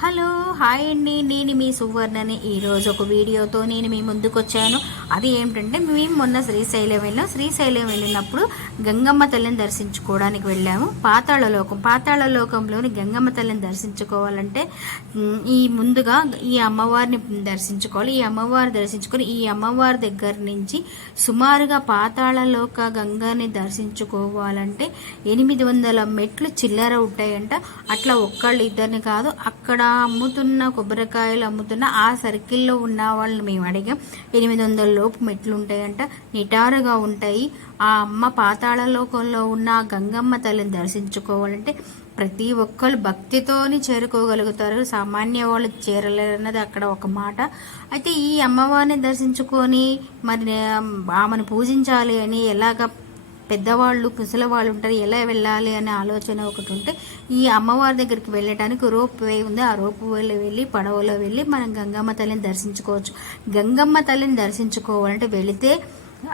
Hello hi అండి. నేను మీ సువర్ణని ఈరోజు ఒక వీడియోతో నేను మీ ముందుకు వచ్చాను అది ఏమిటంటే మేము మొన్న శ్రీశైలం వెళ్ళాం శ్రీశైలం వెళ్ళినప్పుడు గంగమ్మ తల్లిని దర్శించుకోవడానికి వెళ్ళాము. పాతాళలోకం పాతాళలోకంలోని గంగమ్మ తల్లిని దర్శించుకోవాలంటే ఈ ముందుగా ఈ అమ్మవారిని దర్శించుకోవాలి. ఈ అమ్మవారిని దర్శించుకొని ఈ అమ్మవారి దగ్గర నుంచి సుమారుగా పాతాళలోక గంగని దర్శించుకోవాలంటే ఎనిమిది వందల మెట్లు చిల్లర ఉంటాయంట. అట్లా ఒక్కళ్ళు ఇద్దరిని కాదు అక్కడ అమ్ముతున్న కొబ్బరికాయలు అమ్ముతున్న ఆ సర్కిల్లో ఉన్న వాళ్ళని మేము అడిగాం. ఎనిమిది వందల లోపు మెట్లు ఉంటాయంట నిటారుగా ఉంటాయి. ఆ అమ్మ పాతాళ లోకంలో ఉన్న గంగమ్మ తల్లిని దర్శించుకోవాలంటే ప్రతి ఒక్కరు భక్తితోని చేరుకోగలుగుతారు. సామాన్య వాళ్ళు చేరలేరన్నది అక్కడ ఒక మాట. అయితే ఈ అమ్మవారిని దర్శించుకొని మరి ఆమెను పూజించాలి అని ఎలాగ పెద్దవాళ్ళు ముసలి వాళ్ళు ఉంటారు ఎలా వెళ్ళాలి అనే ఆలోచన ఒకటి ఉంటే ఈ అమ్మవారి దగ్గరికి వెళ్ళటానికి రోప్ వే ఉంది. ఆ రోప్ వేలో వెళ్ళి పడవలో వెళ్ళి మనం గంగమ్మ తల్లిని దర్శించుకోవచ్చు. గంగమ్మ తల్లిని దర్శించుకోవాలంటే వెళితే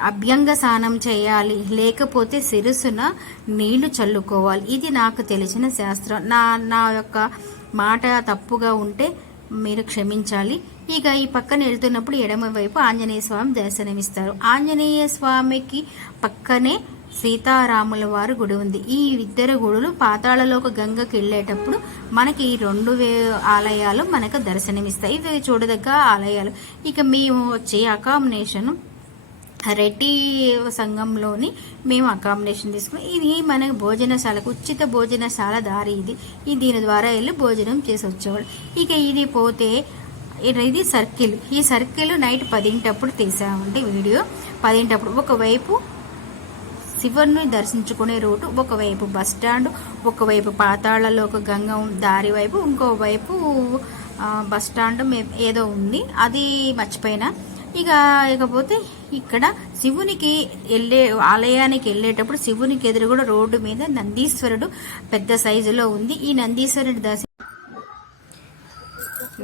అభ్యంగ స్నానం చేయాలి. లేకపోతే శిరస్సున నీళ్ళు చల్లుకోవాలి. ఇది నాకు తెలిసిన శాస్త్రం. నా నా యొక్క మాట తప్పుగా ఉంటే మీరు క్షమించాలి. ఇక ఈ పక్కన వెళ్తున్నప్పుడు ఎడమ వైపు ఆంజనేయ స్వామి దర్శనమిస్తారు. ఆంజనేయ స్వామికి పక్కనే సీతారాముల వారి గుడి ఉంది. ఈ ఇద్దరు గుడులు పాతాళలోక గంగకి వెళ్ళేటప్పుడు మనకి ఈ రెండు వే ఆలయాలు మనకు దర్శనమిస్తాయి. ఇవి చూడదగ్గ ఆలయాలు. ఇక మేము వచ్చే అకామినేషన్ రెడ్డి సంఘంలోని మేము అకామిడేషన్ తీసుకుని ఇది మన భోజనశాలకు ఉచిత భోజనశాల దారి ఇది. ఈ దీని ద్వారా వెళ్ళి భోజనం చేసి వచ్చేవాడు ఇక ఇది పోతే ఇది- ఇది సర్కిల్. ఈ సర్కిల్ నైట్ పదింటప్పుడు తీసామంటే వీడియో. పదింటప్పుడు ఒకవైపు శివుని దర్శించుకునే రూటు ఒకవైపు బస్ స్టాండ్ ఒకవైపు పాతాళలోక గంగ దారి వైపు ఇంకోవైపు బస్టాండ్ బస్ స్టాండ్ ఏదో ఉంది. అది మర్చిపోయినా. ఇక ఇకపోతే ఇక్కడ శివునికి వెళ్ళే ఆలయానికి వెళ్ళేటప్పుడు శివునికి ఎదురు కూడా రోడ్డు మీద నందీశ్వరుడు పెద్ద సైజులో ఉంది. ఈ నందీశ్వరుడు దర్శనం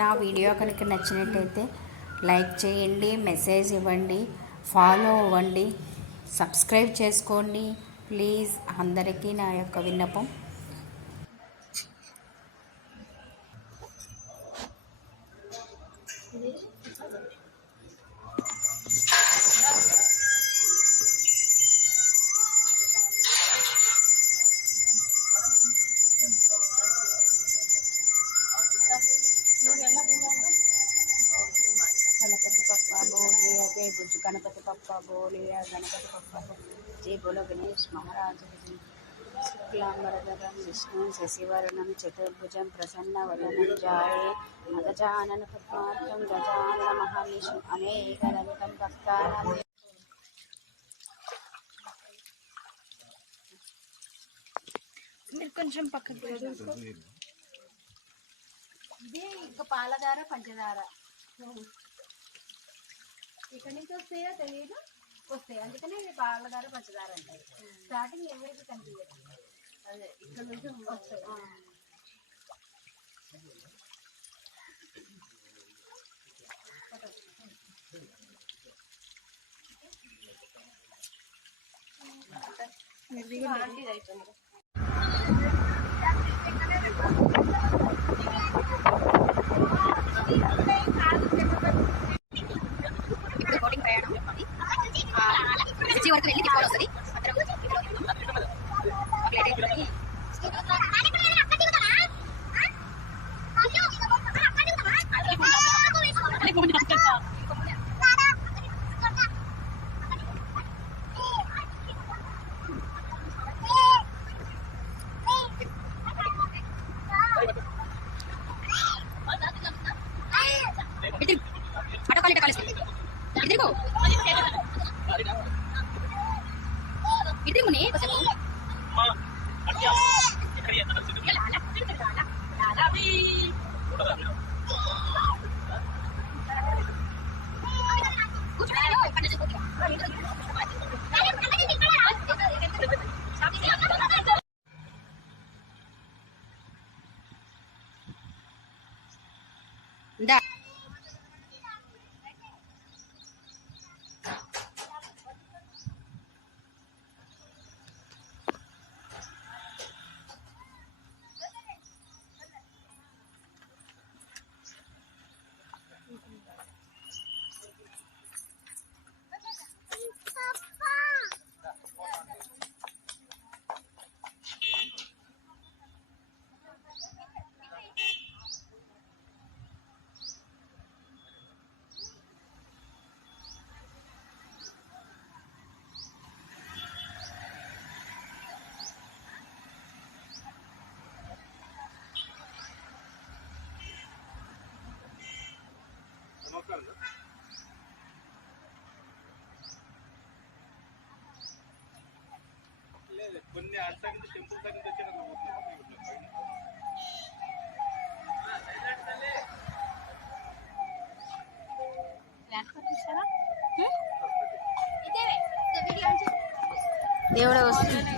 నా వీడియో కనుక నచ్చినట్టయితే లైక్ చేయండి మెసేజ్ ఇవ్వండి ఫాలో అవ్వండి. సబ్స్క్రైబ్ చేసుకోండి. ప్లీజ్ అందరికీ నా యొక్క విన్నపం. మహారాజు శుక్లాంబరధరం విష్ణు శశివర్ణం చతుర్భుజం ప్రసన్న వదనం జాయే మదజానన పద్మార్థం గజానన మహావిష్ణు అనేక రవితం భక్తానం మీరు కొంచెం పక్కకి ఇది ఇంకా పాలధార పంచదార ఇక్కడ నుంచి వస్తాయో తెలియదు వస్తాయి. అందుకనే పాలధార పంచదార అంటారు స్టార్టింగ్ ఎవరికి కనిపించదు. అదే ఇక్కడ నుంచి వస్తాయి. ఇది ప్రయాణం ఆ, రుచి వరకు వెళ్ళి దిపోలు వస్తుంది అందరం itu లేదు కొన్ని నుంచి టెంపుల్ నుంచి వచ్చిన దేవుడే వస్తుంది.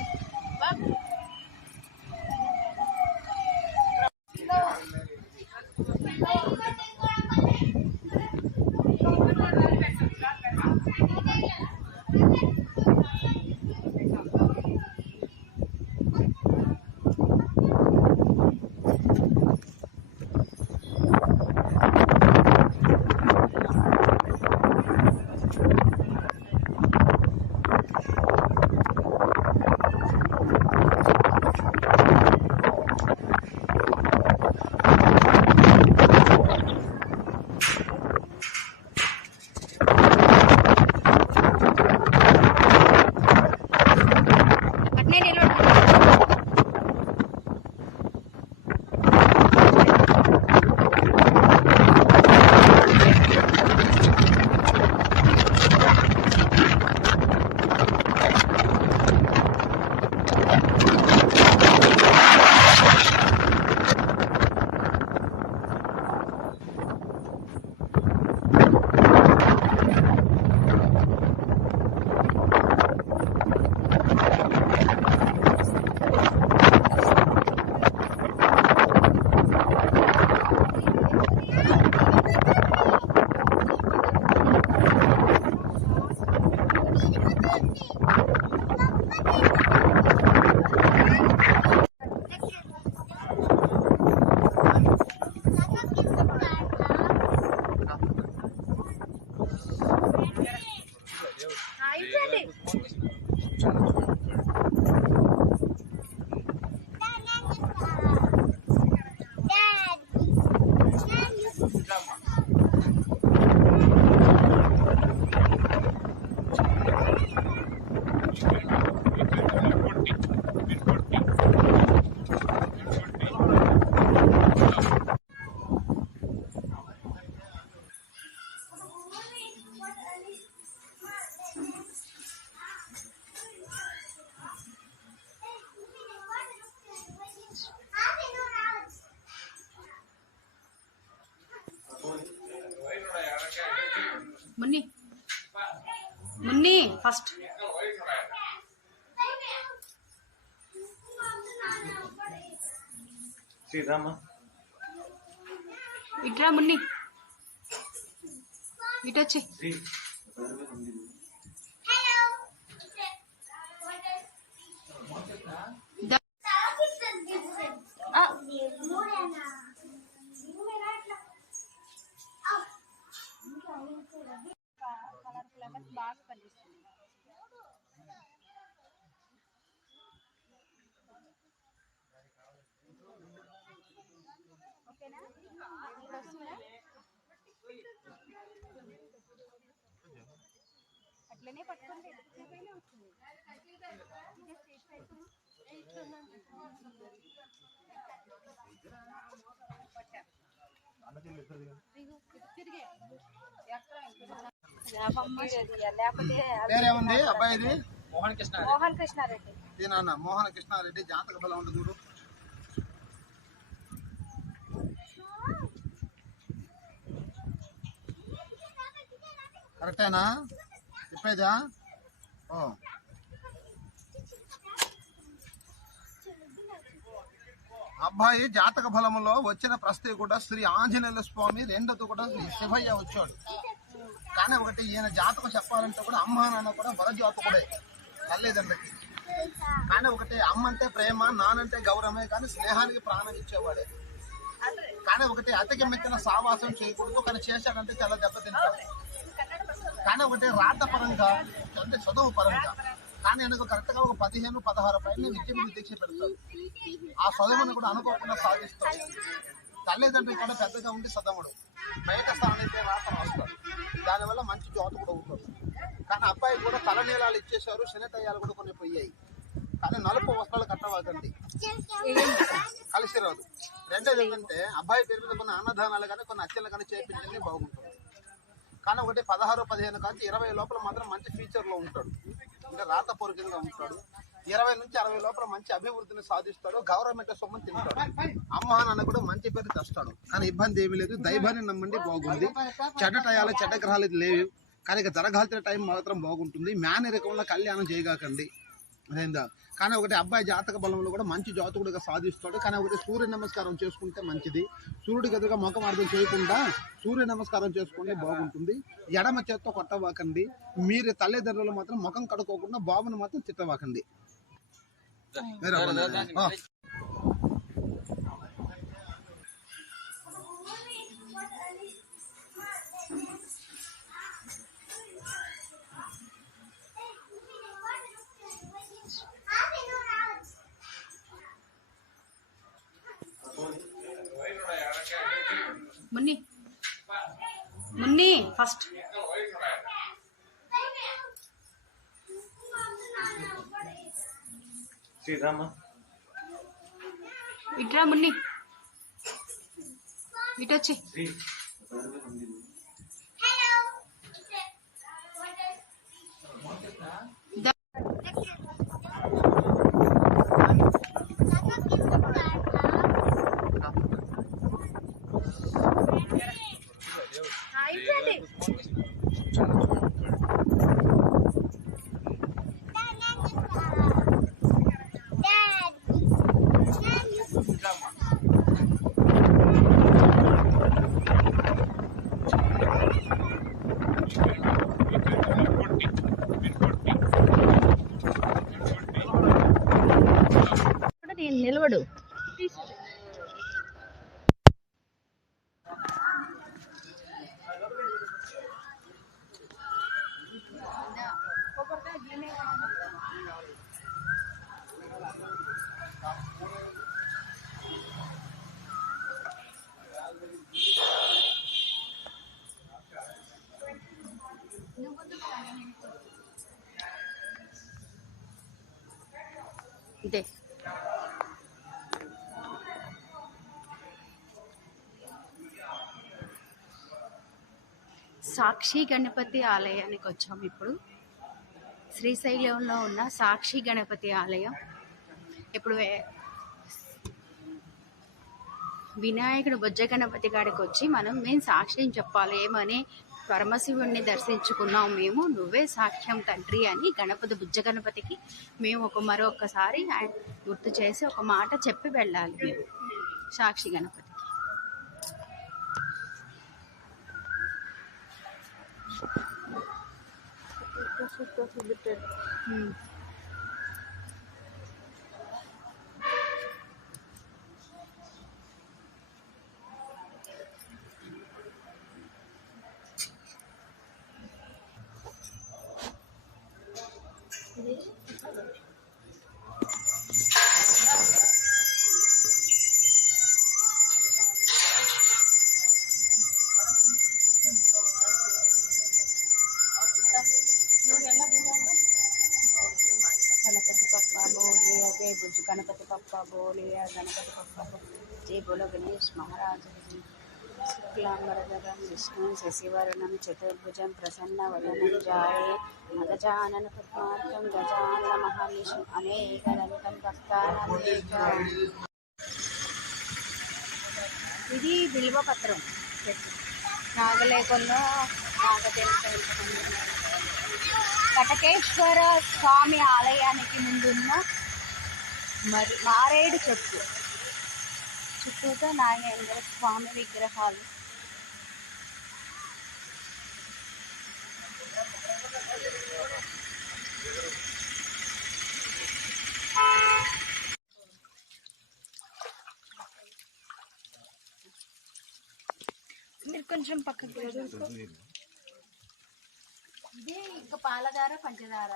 మున్ని. మున్ని ఫస్ట్ శ్రీరామ. ఇట్రా మున్ని. ఇటొచ్చి అట్లనే పట్టుకుంటే పేరేముంది? అబ్బాయిది మోహన్ కృష్ణ మోహన్ కృష్ణారెడ్డి. నాన్న మోహన కృష్ణారెడ్డి జాతక బలం ఉంటుంది చూడు. కరెక్టేనా? చెప్పేదా? ఓ. అబ్బాయి జాతక ఫలములో వచ్చిన ప్రస్తుతి కూడా శ్రీ ఆంజనేయ స్వామి రెండోది కూడా శ్రీ శివయ్య వచ్చాడు. కానీ ఒకటి ఈయన జాతకం చెప్పాలంటే కూడా అమ్మ నాన్న కూడా వరజాతకుడే. తల్లిదండ్రులకి. కానీ ఒకటి అమ్మ అంటే ప్రేమ నానంటే గౌరవమే కానీ స్నేహానికి ప్రాణం ఇచ్చేవాడే. కానీ ఒకటి అతికి మెచ్చిన సావాసం చేయకూడదు కానీ చేశాడంటే చాలా దెబ్బతింటాడు కానీ ఒకటి రాత పరంగా అంటే చదువు పరంగా కానీ ఆయనకు కరెక్ట్గా ఒక పదిహేను పదహారు పైన విద్య మీద దీక్ష పెడతారు ఆ చదువును కూడా అనుకోకుండా సాధిస్తాడు తల్లిదండ్రులు కూడా పెద్దగా ఉండి చదవడం. బయట స్థానం అయితే రాత రాస్తాడు దానివల్ల మంచి జాతు కూడా అవుతుంది కానీ అబ్బాయి కూడా తల నీలాలు ఇచ్చేశారు శనితయ్యాలు కూడా కొన్ని పోయాయి. కానీ నలుపు వస్త్రాలు కట్టవాకండి. కలిసి రాదు. రెండోది ఏంటంటే అబ్బాయి పేరు మీద కొన్ని అన్నదానాలు కానీ కొన్ని అత్యలు కానీ చేయించండి బాగుంటుంది. కానీ ఒకటి పదహారు పదిహేను కాంచి ఇరవై లోపల మాత్రం మంచి ఫ్యూచర్లో ఉంటాడు. అంటే రాత ఉంటాడు. ఇరవై నుంచి అరవై లోపల మంచి అభివృద్ధిని సాధిస్తాడు. గవర్నమెంట్ సొమ్ముని తింటాడు. అమ్మ నాన్న కూడా మంచి పేరు తెస్తాడు. కానీ ఇబ్బంది ఏమీ లేదు. దైవాన్ని నమ్మండి బాగుంది. చెడ్డ టయాలు చెడ్డ గ్రహాలు లేవు. కానీ ఇక జరగాల్సిన టైం మాత్రం బాగుంటుంది. మేనరికంలో కళ్యాణం చేయగాకండి. అదేందా? కానీ ఒకటి అబ్బాయి జాతక బలంలో కూడా మంచి జాతకుడిగా సాధిస్తాడు. కానీ ఒకటి సూర్య నమస్కారం చేసుకుంటే మంచిది. సూర్యుడికి ఎదురుగా ముఖం అర్థం చేయకుండా సూర్య నమస్కారం చేసుకుంటే బాగుంటుంది. ఎడమ చేత్తో కొట్టవాకండి. మీరు తల్లిదండ్రులు మాత్రం ముఖం కడుక్కోకుండా బాబుని మాత్రం తిట్టవాకండి. మున్ని. మున్ని ఫస్ట్ శ్రీరామ. ఇట్రా మున్ని. ఇటు సాక్షి గణపతి ఆలయానికి వచ్చాము ఇప్పుడు. శ్రీశైలంలో ఉన్న సాక్షి గణపతి ఆలయం. ఇప్పుడు వినాయకుడు బొజ్జ గణపతి గారికి వచ్చి మనం మేము సాక్ష్యం చెప్పాలి. ఏమని? పరమశివుణ్ణి దర్శించుకున్నాం మేము. నువ్వే సాక్ష్యం తండ్రి అని గణపతి బుజ్జ గణపతికి మేము ఒక మరొకసారి గుర్తు చేసి ఒక మాట చెప్పి వెళ్ళాలి మేము. సాక్షి గణపతి. ఉమ్. गणपति బప్ప బోలియ గణపతి బప్ప జై బోలో గణేష్ మహారాజ్ శుక్లాంబరధరం విష్ణు శశివరుణం చతుర్భుజం ప్రసన్న వదనం జాయే మగజానన పద్మార్థం గజానన మహావిష్ణు అనేక రంగం భక్తానం ఇది బిల్వపత్రం నాగలేకుల్లో నాగదేవత కటకేశ్వర స్వామి ఆలయానికి ముందున్న మరి మారేడు చెట్టు. చుట్టూతో నాగేంద్ర స్వామి విగ్రహాలు. మీరు కొంచెం పక్కకి ఇదే ఇంకా పాలధార పంచదార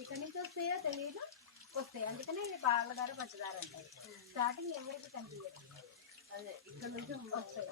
ఇక్కడ నుంచి వస్తాయో తెలియదు వస్తాయి. అందుకనే ఇది పాలధార పంచదార అంటారు స్టార్టింగ్ ఎవరికి కనిపించదు. అదే ఇక్కడ నుంచి వస్తాయి.